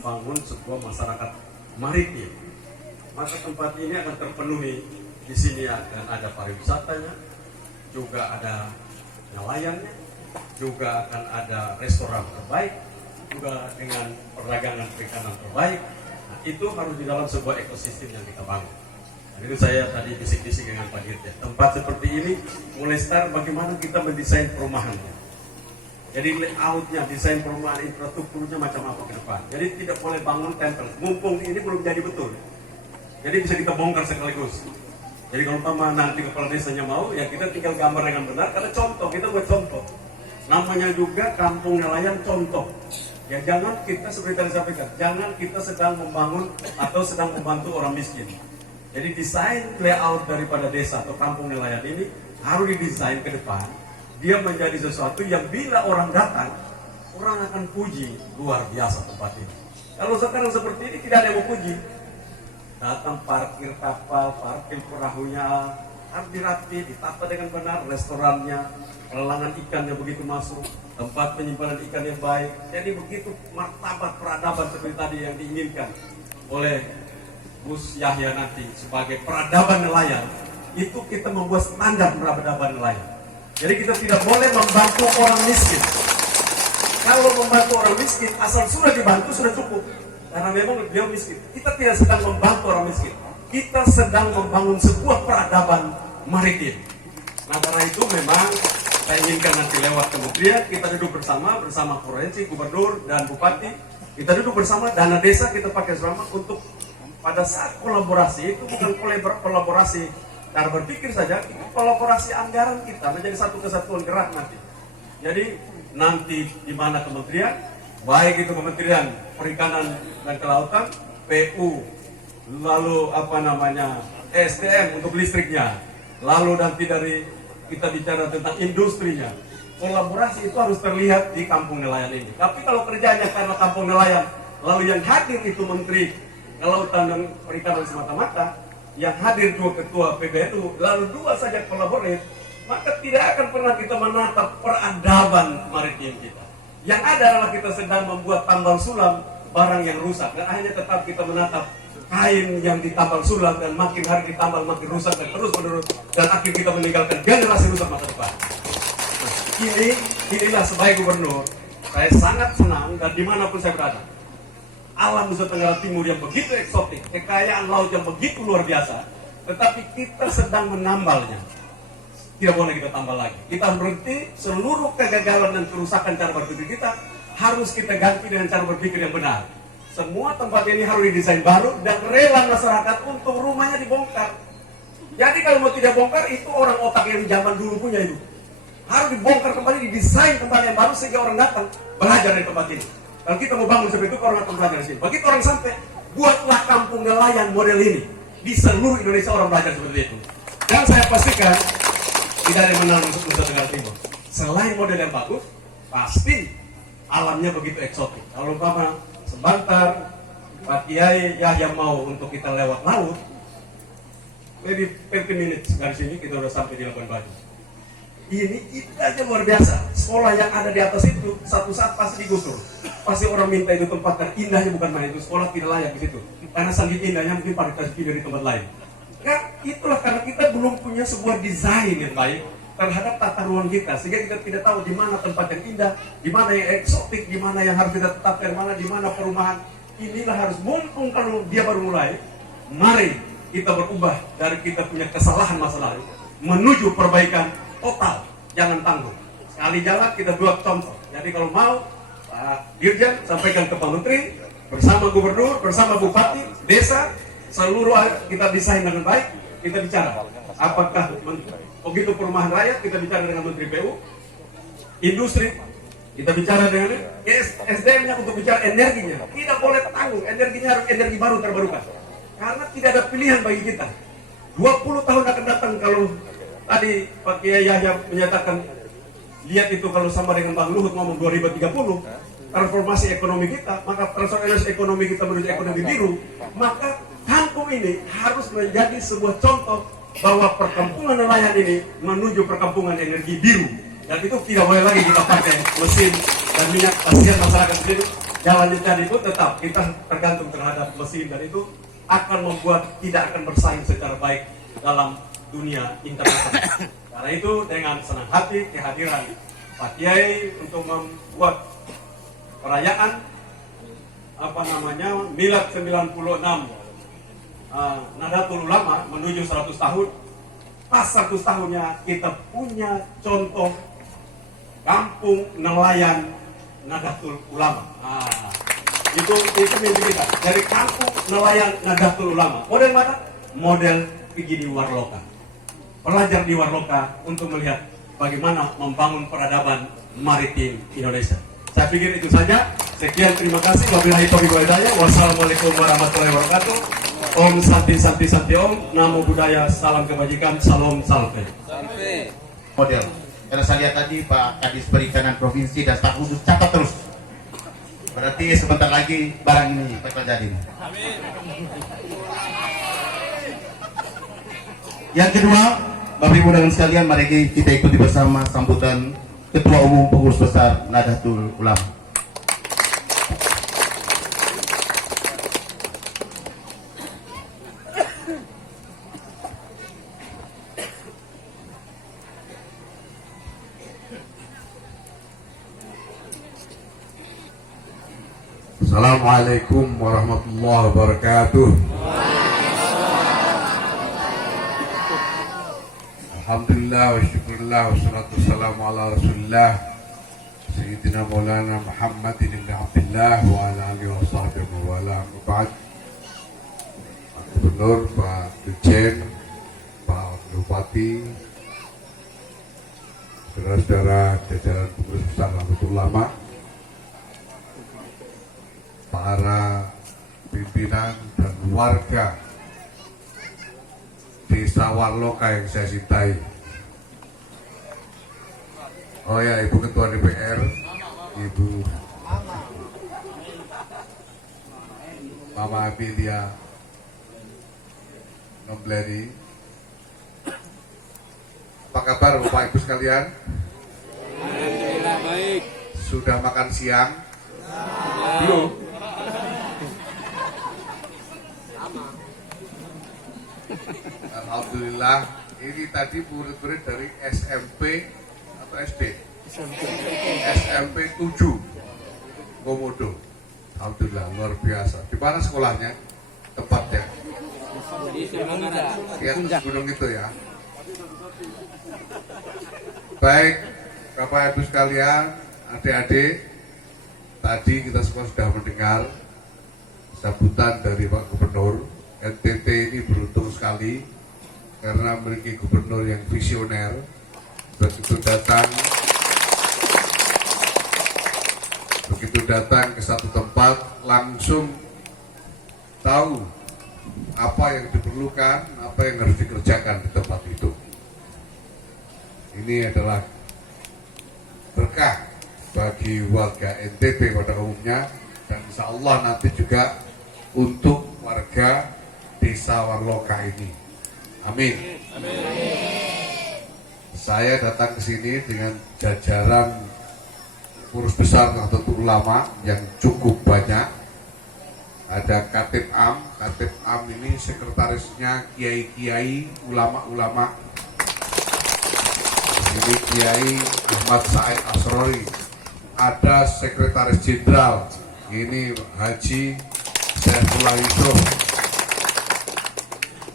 bangun sebuah masyarakat maritim, maka tempat ini akan terpenuhi. Di sini akan ada pariwisatanya, juga ada nelayannya, juga akan ada restoran terbaik, juga dengan perdagangan perikanan terbaik. Nah, itu harus di dalam sebuah ekosistem yang kita bangun. Dan itu saya tadi bisik-bisik dengan Pak Dirjen. Tempat seperti ini mulai start bagaimana kita mendesain perumahannya. Jadi layoutnya, desain perumahan, infrastrukturnya macam apa ke depan. Jadi tidak boleh bangun tempel. Mumpung ini belum jadi betul. Jadi bisa kita bongkar sekaligus. Jadi kalau umpama nanti kepala desanya mau, ya kita tinggal gambar dengan benar. Karena contoh, kita buat contoh. Namanya juga kampung nelayan contoh. Ya jangan kita seperti tadi sampaikan, jangan kita sedang membangun atau sedang membantu orang miskin. Jadi desain layout daripada desa atau kampung nelayan ini harus didesain ke depan. Dia menjadi sesuatu yang bila orang datang, orang akan puji, luar biasa tempat ini. Kalau sekarang seperti ini tidak ada yang mau puji. Datang parkir kapal, parkir perahunya, harus dirapi, ditata dengan benar, restorannya, pelelangan ikannya begitu masuk, tempat penyimpanan ikan yang baik. Jadi begitu martabat peradaban seperti tadi yang diinginkan oleh Gus Yahya nanti sebagai peradaban nelayan, itu kita membuat standar peradaban nelayan. Jadi kita tidak boleh membantu orang miskin. Kalau membantu orang miskin, asal sudah dibantu sudah cukup. Karena memang dia miskin. Kita tidak sedang membantu orang miskin. Kita sedang membangun sebuah peradaban maritim. Nah karena itu memang saya inginkan nanti lewat kementerian, kita duduk bersama Forensik, Gubernur dan Bupati. Kita duduk bersama, dana desa kita pakai bersama untuk pada saat kolaborasi, itu bukan kolaborasi cara berpikir saja, kolaborasi anggaran kita menjadi satu kesatuan gerak nanti. Jadi nanti di mana kementerian, baik itu Kementerian Perikanan dan Kelautan, PU, lalu SDM untuk listriknya, lalu nanti dari kita bicara tentang industrinya. Kolaborasi itu harus terlihat di kampung nelayan ini. Tapi kalau kerjanya karena kampung nelayan, lalu yang hadir itu Menteri Kelautan dan Perikanan semata-mata, yang hadir 2 ketua PBNU, lalu 2 saja kolaboratif, maka tidak akan pernah kita menatap peradaban maritim kita. Yang ada adalah kita sedang membuat tambal sulam barang yang rusak, dan akhirnya tetap kita menatap kain yang ditambal sulam dan makin hari ditambal makin rusak dan terus menerus, dan akhir kita meninggalkan generasi rusak masa depan. Nah, inilah sebagai gubernur, saya sangat senang dan dimanapun saya berada. Alam Nusa Tenggara Timur yang begitu eksotik, kekayaan laut yang begitu luar biasa, tetapi kita sedang menambalnya. Tidak boleh kita tambal lagi. Kita harus berhenti, seluruh kegagalan dan kerusakan cara berpikir kita harus kita ganti dengan cara berpikir yang benar. Semua tempat ini harus didesain baru dan rela masyarakat untuk rumahnya dibongkar. Jadi kalau mau tidak bongkar, itu orang otak yang zaman dulu punya itu. Harus dibongkar kembali, didesain tempat yang baru sehingga orang datang belajar dari tempat ini. Kalau kita mau bangun seperti itu, orang akan belajar di sini. Begitu orang sampai, buatlah kampung nelayan model ini. Di seluruh Indonesia orang belajar seperti itu. Dan saya pastikan, tidak ada yang menang untuk Nusa Tenggara Timur. Selain model yang bagus, pasti alamnya begitu eksotik. Kalau umpama sebentar, Pak Kiai Yahya mau untuk kita lewat laut, maybe 15 minutes dari sini kita sudah sampai di Labuan Bajo. Ini aja luar biasa. Sekolah yang ada di atas itu satu saat pasti digusur. Pasti orang minta itu tempat, dan indahnya bukan main itu. Sekolah tidak layak di situ. Karena saking indahnya mungkin pada kasih video di tempat lain. Nah, itulah karena kita belum punya sebuah desain yang baik terhadap tata ruang kita, sehingga kita tidak tahu di mana tempat yang indah, di mana yang eksotik, di mana yang harus kita tetapkan, di mana perumahan. Inilah harus, mumpung kalau dia baru mulai, mari kita berubah dari kita punya kesalahan masa lalu menuju perbaikan total, jangan tanggung. Sekali jalan kita buat contoh. Jadi kalau mau Pak Dirjen sampaikan ke Pak Menteri, bersama Gubernur, bersama Bupati, desa, seluruh kita desain dengan baik. Kita bicara apakah begitu perumahan rakyat, kita bicara dengan Menteri PU, industri, kita bicara dengan SDM-nya untuk bicara energinya. Tidak boleh tanggung, energinya harus energi baru terbarukan. Karena tidak ada pilihan bagi kita. 20 tahun akan datang. Kalau tadi Pak Kiai Yahya menyatakan, lihat itu kalau sama dengan Bang Luhut ngomong 2030, transformasi ekonomi kita, maka transformasi ekonomi kita menuju ekonomi biru, maka kampung ini harus menjadi sebuah contoh bahwa perkampungan nelayan ini menuju perkampungan energi biru. Dan itu tidak boleh lagi kita pakai mesin dan minyak, kasihan masyarakat sendiri. jalannya tadi itu tetap kita tergantung terhadap mesin, dan itu akan membuat tidak akan bersaing secara baik dalam dunia internasional. Karena itu dengan senang hati kehadiran Pak Kiai untuk membuat perayaan Milad 96 Nahdlatul Ulama menuju 100 tahun. Pas 100 tahunnya kita punya contoh kampung nelayan Nahdlatul Ulama. Itu mimpi kita. Dari kampung nelayan Nahdlatul Ulama. Model mana? Model pergi di Warloka. Pelajar di Warloka untuk melihat bagaimana membangun peradaban maritim Indonesia. Saya pikir itu saja. Sekian, terima kasih. Wabillahi taufiq wal hidayah. Wassalamualaikum warahmatullahi wabarakatuh. Om Santi Santi Santi Om. Namo Buddhaya, salam kebajikan, salam salve. Model. Karena saya lihat tadi Pak Kadis Perikanan Provinsi dan staf khusus catat terus. Berarti sebentar lagi barang ini bakal jadi. Amin. Yang kedua, Bapak Ibu dan sekalian, mari kita ikuti bersama sambutan Ketua Umum Pengurus Besar Nahdlatul Ulama. Assalamualaikum warahmatullahi wabarakatuh. Alhamdulillah wa syukurillah wa salatu wassalamu ala rasulillah Sayyidina Maulana Muhammadin ibn Abdillah wa ala alihi wa sahbihi wa ala ba'd. Pak Gubernur, Pak Dirjen, Pak Bupati, saudara-saudara jajaran Pengurus Besar Nahdlatul Ulama, para pimpinan dan warga Desa Warloka yang saya cintai. Oh ya, Ibu Ketua DPR, Ibu Mama Amelia Nombleni. Apa kabar Bapak Ibu sekalian? Alhamdulillah baik. Sudah makan siang? Belum? Alhamdulillah, ini tadi murid-murid dari SMP atau SD? SMP 7 Komodo. Alhamdulillah, luar biasa. Di mana sekolahnya? Tempatnya? Di atas gunung itu ya. Baik, Bapak Ibu sekalian, adik-adik, tadi kita semua sudah mendengar sambutan dari Pak Gubernur. NTT ini beruntung sekali karena memiliki gubernur yang visioner. Begitu datang ke satu tempat langsung tahu apa yang diperlukan, apa yang harus dikerjakan di tempat itu. Ini adalah berkah bagi warga NTT pada umumnya, dan insya Allah nanti juga untuk warga Desa Warloka ini. Amin. Amin. Saya datang ke sini dengan jajaran Pengurus Besar Nahdlatul Ulama yang cukup banyak. Ada Katib Am. Katib Am ini sekretarisnya kiai-kiai, ulama-ulama. Ini Kiai Ahmad Said Asrori. Ada Sekretaris Jenderal, ini Haji Saifullah Yusuf.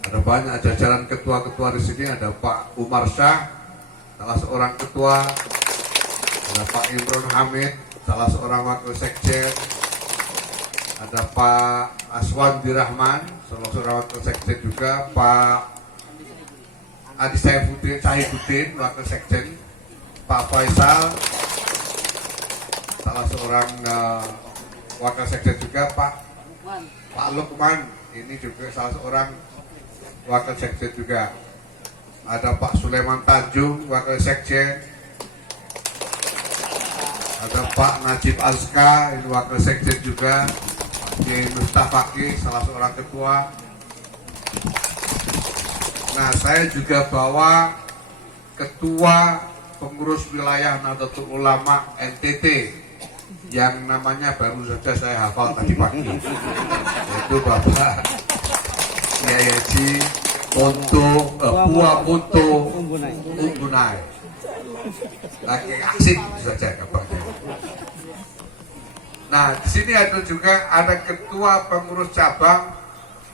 Ada banyak jajaran ketua-ketua di sini. Ada Pak Umar Syah, salah seorang ketua. Ada Pak Imron Hamid, salah seorang wakil sekjen. Ada Pak Aswan Dirahman, salah seorang wakil sekjen juga. Pak Adi Saifuddin, wakil sekjen. Pak Faisal, salah seorang wakil sekjen juga. Pak Lukman, ini juga salah seorang wakil sekjen juga. Ada Pak Sulaiman Tanjung, wakil sekjen. Ada Pak Najib Azka, ini wakil sekjen juga. Kiai Mustafaki, salah seorang ketua. Nah, saya juga bawa ketua pengurus wilayah Nahdlatul Ulama NTT, yang namanya baru saja saya hafal tadi pagi, yaitu Bapak Kiai Haji Pua Ponto Umbunai. Lagi asik saja kabarnya. Nah, di sini ada juga ketua pengurus cabang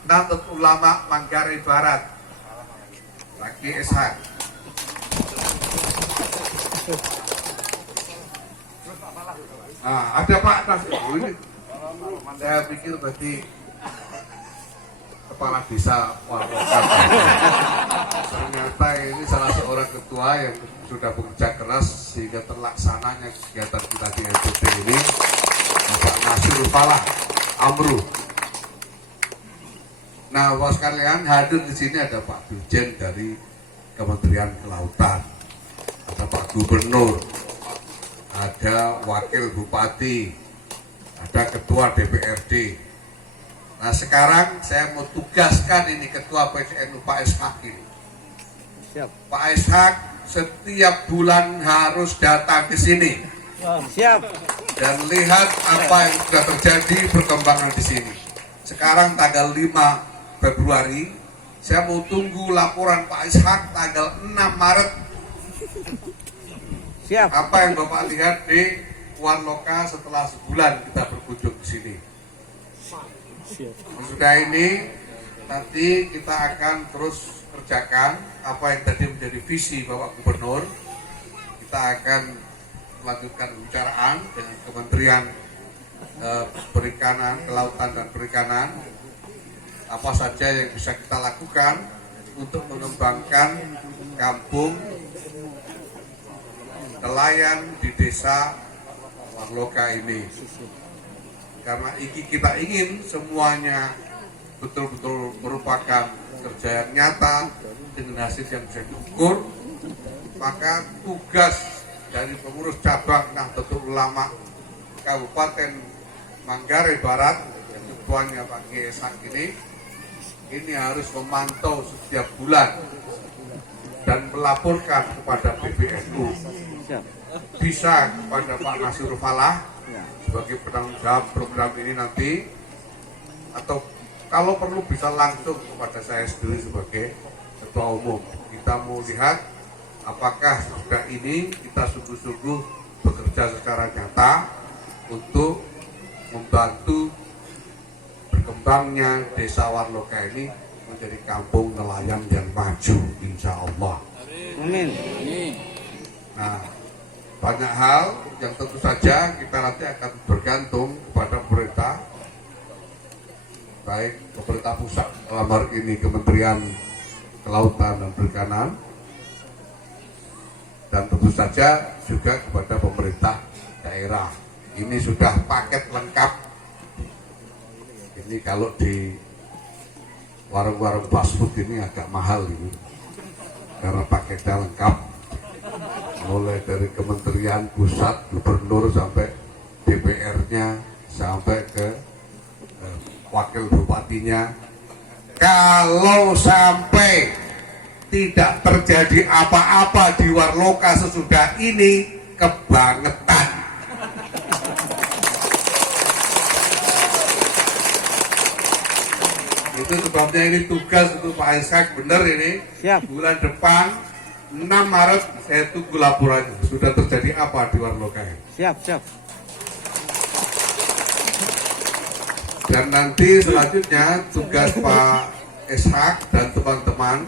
Nahdlatul Ulama Manggarai Barat, lagi Ishak. Nah, ada Pak Nasir. Ini saya pikir berarti kepala desa Warloka. Ternyata ini salah seorang ketua yang sudah bekerja keras sehingga terlaksananya kegiatan kita di NTT ini, Pak Nasir Falah Amru. Nah, Bapak sekalian, hadir di sini ada Pak Dirjen dari Kementerian Kelautan, ada Pak Gubernur, ada Wakil Bupati, ada Ketua DPRD. Nah, sekarang saya mau tugaskan ini Ketua PCNU Pak Ishak ini. Siap. Pak Ishak setiap bulan harus datang ke sini. Siap. Dan lihat apa yang sudah terjadi perkembangan di sini. Sekarang tanggal 5 Februari, saya mau tunggu laporan Pak Ishak tanggal 6 Maret. Siap. Apa yang Bapak lihat di Warloka setelah sebulan kita berkunjung di sini. Sudah ini, nanti kita akan terus kerjakan apa yang tadi menjadi visi Bapak Gubernur. Kita akan melanjutkan pembicaraan dengan Kementerian Perikanan, Kelautan dan Perikanan. Apa saja yang bisa kita lakukan untuk mengembangkan kampung nelayan di desa Warloka ini. Karena kita ingin semuanya betul-betul merupakan kerja yang nyata dengan hasil yang bisa diukur, maka tugas dari pengurus cabang Nahdlatul Ulama Kabupaten Manggarai Barat yang ketuanya Pak Kiai Ishak ini harus memantau setiap bulan dan melaporkan kepada PBNU, bisa kepada Pak Nasir Falah sebagai penanggung jawab program ini nanti, atau kalau perlu bisa langsung kepada saya sendiri sebagai ketua umum. Kita mau lihat apakah sudah ini kita sungguh-sungguh bekerja secara nyata untuk membantu berkembangnya desa Warloka ini menjadi kampung nelayan yang maju, insya Allah. Amin. Nah, banyak hal yang tentu saja kita nanti akan bergantung kepada pemerintah, baik pemerintah pusat dalam hal ini Kementerian Kelautan dan Perikanan, dan tentu saja juga kepada pemerintah daerah. Ini sudah paket lengkap. Ini kalau di warung-warung fast food ini agak mahal ini, karena paketnya lengkap, mulai dari Kementerian Pusat, Gubernur sampai DPR-nya, sampai ke Wakil Bupatinya. Kalau sampai tidak terjadi apa-apa di Warloka sesudah ini, kebangetan. Itu sebabnya ini tugas untuk Pak Ishak, benar ini. Siap. Bulan depan 6 Maret saya tunggu laporannya. Sudah terjadi apa di Warloka ini. Siap. Dan nanti selanjutnya tugas Pak Ishak dan teman-teman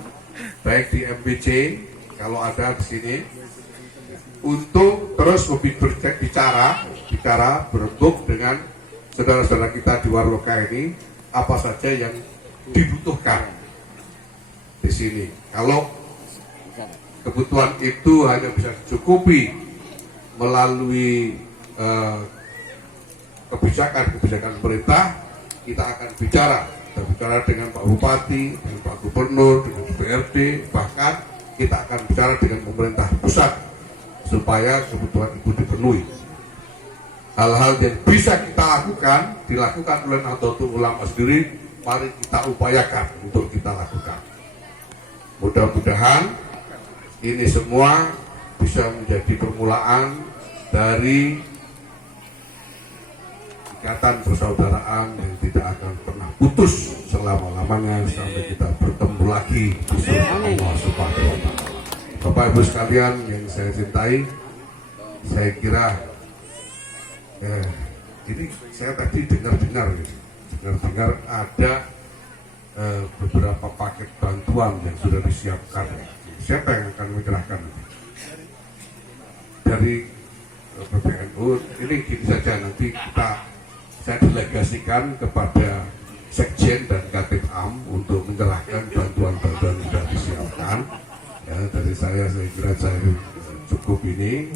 baik di MBC kalau ada di sini untuk terus lebih bicara berembuk dengan saudara-saudara kita di Warloka ini, apa saja yang dibutuhkan di sini. Kalau kebutuhan itu hanya bisa dicukupi melalui kebijakan pemerintah, kita akan berbicara dengan Pak Bupati, dengan Pak Gubernur, dengan DPRD, bahkan kita akan bicara dengan pemerintah pusat supaya kebutuhan itu dipenuhi. Hal-hal yang bisa kita lakukan, dilakukan oleh Nahdlatul Ulama sendiri, mari kita upayakan untuk kita lakukan. Mudah-mudahan ini semua bisa menjadi permulaan dari ikatan persaudaraan yang tidak akan pernah putus selama-lamanya sampai kita bertemu lagi di surga Allah Subhanahu wa Ta'ala. Bapak Ibu sekalian yang saya cintai, saya kira ini saya tadi dengar ada beberapa paket bantuan yang sudah disiapkan. Siapa yang akan menyerahkan dari PBNU? Ini gini saja, nanti saya delegasikan kepada Sekjen dan Katib Am untuk menyerahkan bantuan-bantuan yang sudah disiapkan. Ya, dari saya kira saya cukup ini.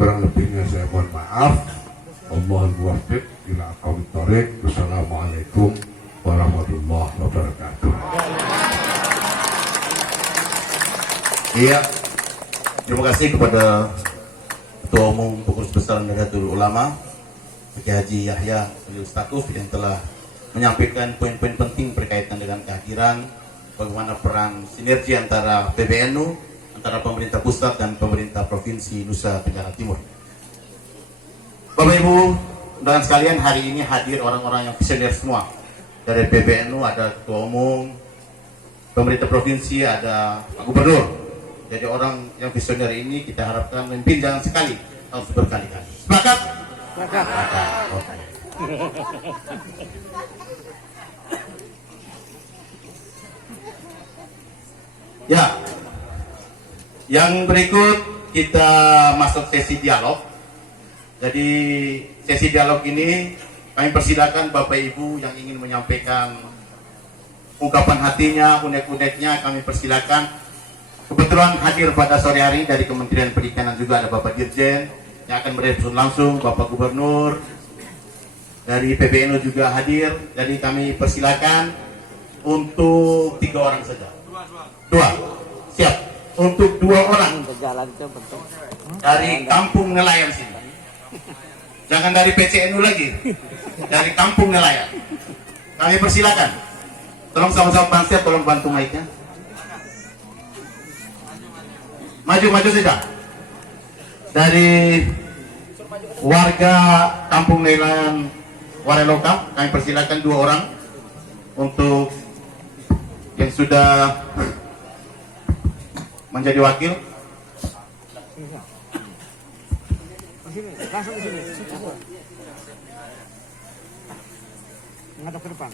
Kurang lebihnya saya mohon maaf. Allahul muwaffiq ila aqwamit thoriq. Wassalamualaikum warahmatullahi wabarakatuh. Iya, terima kasih kepada Ketua Umum Pengurus Besar Nahdlatul Ulama Kiai Haji Yahya Khalil Stakuf yang telah menyampaikan poin-poin penting berkaitan dengan kehadiran bagaimana peran sinergi antara PBNU, antara pemerintah pusat dan pemerintah provinsi Nusa Tenggara Timur. Bapak Ibu undangan sekalian, hari ini hadir orang-orang yang visioner semua. Dari PBNU ada Ketua Umum, pemerintah provinsi ada Pak Gubernur. Jadi orang yang visioner ini kita harapkan memimpin jangan sekali, harus berkali-kali. Sepakat? Sepakat. Oke. Ya, yang berikut kita masuk sesi dialog. Jadi sesi dialog ini kami persilakan Bapak Ibu yang ingin menyampaikan ungkapan hatinya, unek-uneknya, kami persilakan. Kebetulan hadir pada sore hari dari Kementerian Perikanan juga ada Bapak Dirjen yang akan merespon langsung, Bapak Gubernur, dari PBNU juga hadir. Jadi kami persilakan untuk 3 orang saja. Dua, siap. Untuk 2 orang dari Kampung Nelayan sini. Jangan dari PCNU lagi, dari Kampung Nelayan. Kami persilakan. Tolong sama-sama Banser, tolong bantu mic-nya. Maju saja. Dari warga Kampung Nelayan Wareloka, kami persilakan 2 orang untuk yang sudah menjadi wakil. Langsung ke sini. Menghadap ke depan.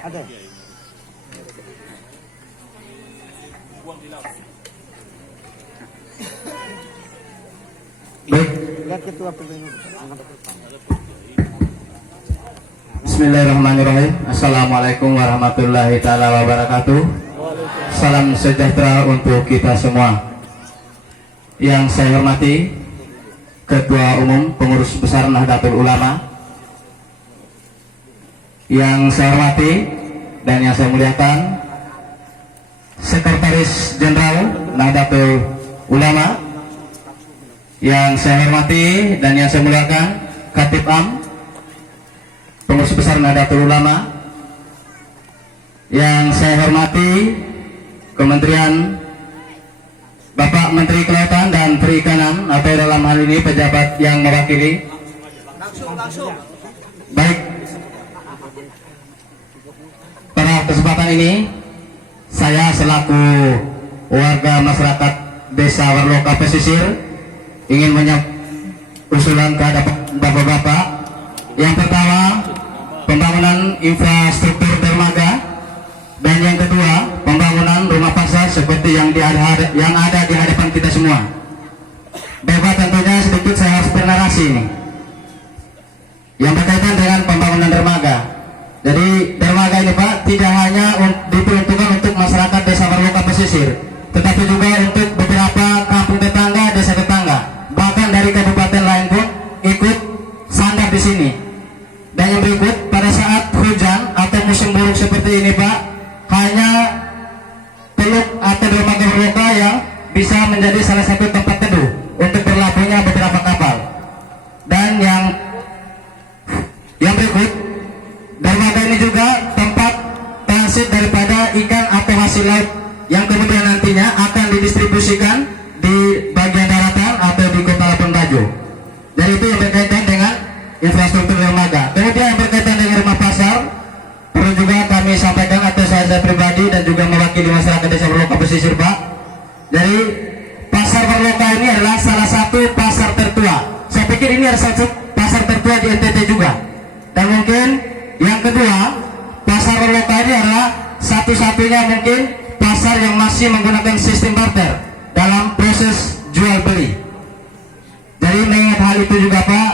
Ada. Baik. Lihat ketua PBNU menghadap ke depan. Bismillahirrahmanirrahim. Assalamualaikum warahmatullahi taala wabarakatuh. Salam sejahtera untuk kita semua. Yang saya hormati Ketua Umum Pengurus Besar Nahdlatul Ulama, yang saya hormati dan yang saya muliakan Sekretaris Jenderal Nahdlatul Ulama, yang saya hormati dan yang saya muliakan Katib Am Pengurus Besar Nahdlatul Ulama, yang saya hormati Kementerian Bapak Menteri Kelautan dan Perikanan, atau dalam hal ini pejabat yang mewakili. Langsung. Baik. Pada kesempatan ini, saya selaku warga masyarakat Desa Warloka Pesisir ingin menyampaikan usulan ke hadapan Bapak-bapak. Yang pertama, pembangunan infrastruktur dermaga, dan yang kedua, pembangunan rumah pasar seperti yang ada di hadapan kita semua. Bapak, tentunya sedikit saya harus bernarasi ini yang berkaitan dengan pembangunan dermaga. Jadi dermaga ini Pak tidak hanya diperuntukkan untuk masyarakat Desa Warloka Pesisir, tetapi juga untuk beberapa kampung tetangga, desa tetangga, bahkan dari kabupaten lain pun ikut sandar di sini. Dan yang berikut, pada saat hujan atau musim buruk seperti ini Pak, hanya teluk atau dermaga Warloka yang bisa menjadi salah satu tempat teduh untuk berlabuhnya beberapa kapal. Dan yang berikut, dermaga ini juga tempat transit daripada ikan atau hasil laut yang kemudian nantinya akan didistribusikan di bagian daratan atau di Kota Labuan Bajo. Jadi itu yang berkaitan dengan infrastruktur dermaga. Kemudian juga kami sampaikan atau saya pribadi dan juga mewakili masyarakat Desa Berloka Pesisir, Pak. Jadi pasar Berloka ini adalah salah satu pasar tertua. Saya pikir ini adalah satu pasar tertua di NTT juga. Dan mungkin yang kedua, pasar Berloka ini adalah satu-satunya mungkin pasar yang masih menggunakan sistem barter dalam proses jual beli. Jadi mengingat hal itu juga, Pak,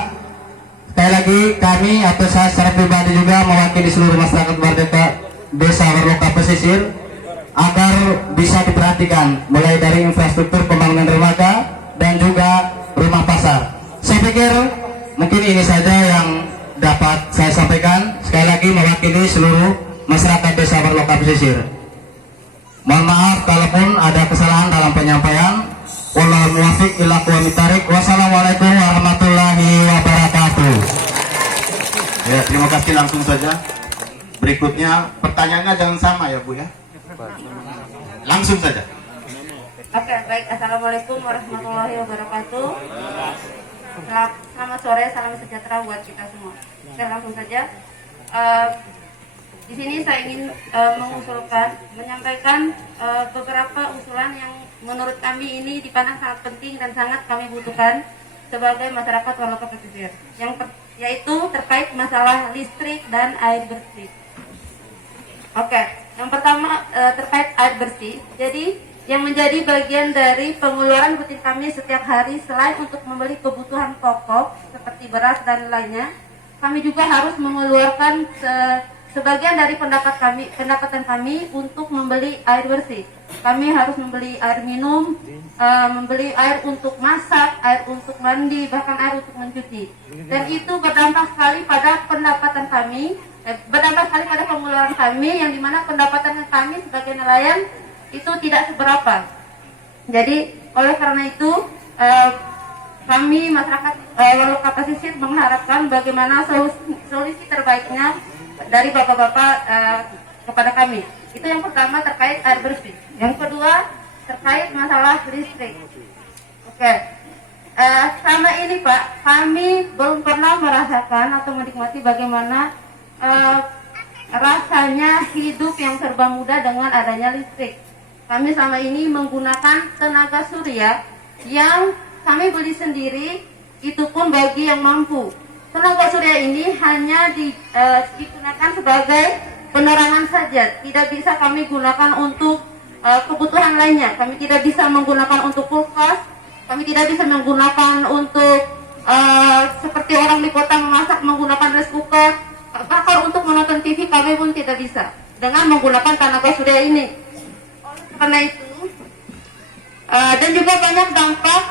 sekali lagi kami atau saya secara pribadi juga mewakili seluruh masyarakat warga Desa Berloka Pesisir agar bisa diperhatikan mulai dari infrastruktur pembangunan dermaga dan juga rumah pasar. Saya pikir mungkin ini saja yang dapat saya sampaikan, sekali lagi mewakili seluruh masyarakat Desa Berloka Pesisir. Mohon maaf kalaupun ada kesalahan dalam penyampaian. Wallahul muwaffiq ila aqwamit thariq. Wassalamualaikum warahmatullahi wabarakatuh. Ya, terima kasih, langsung saja. Berikutnya pertanyaannya jangan sama ya Bu ya. Langsung saja. Oke, baik. Assalamualaikum warahmatullahi wabarakatuh. Selamat sore, salam sejahtera buat kita semua. Oke, langsung saja. Di sini saya ingin menyampaikan beberapa usulan yang menurut kami ini dipandang sangat penting dan sangat kami butuhkan sebagai masyarakat Berloka Pesisir. Yaitu terkait masalah listrik dan air bersih. Oke, yang pertama terkait air bersih. Jadi yang menjadi bagian dari pengeluaran rutin kami setiap hari selain untuk membeli kebutuhan pokok seperti beras dan lainnya, kami juga harus mengeluarkan sebagian dari pendapatan kami untuk membeli air bersih. Kami harus membeli air minum, membeli air untuk masak, air untuk mandi, bahkan air untuk mencuci. Dan itu berdampak sekali pada pendapatan kami, berdampak sekali pada pengeluaran kami, yang dimana pendapatan kami sebagai nelayan itu tidak seberapa. Jadi oleh karena itu kami masyarakat Berloka Pesisir mengharapkan bagaimana solusi terbaiknya dari bapak-bapak kepada kami. Itu yang pertama terkait air bersih. Yang kedua terkait masalah listrik. Oke, selama ini Pak, kami belum pernah merasakan atau menikmati bagaimana rasanya hidup yang serba mudah dengan adanya listrik. Kami selama ini menggunakan tenaga surya yang kami beli sendiri, itu pun bagi yang mampu. Tenaga surya ini hanya digunakan sebagai penerangan saja, tidak bisa kami gunakan untuk kebutuhan lainnya. Kami tidak bisa menggunakan untuk kulkas, kami tidak bisa menggunakan untuk seperti orang di kota memasak menggunakan rice cooker, bahkan untuk menonton TV kami pun tidak bisa dengan menggunakan tenaga surya ini. Oleh karena itu, dan juga banyak dampak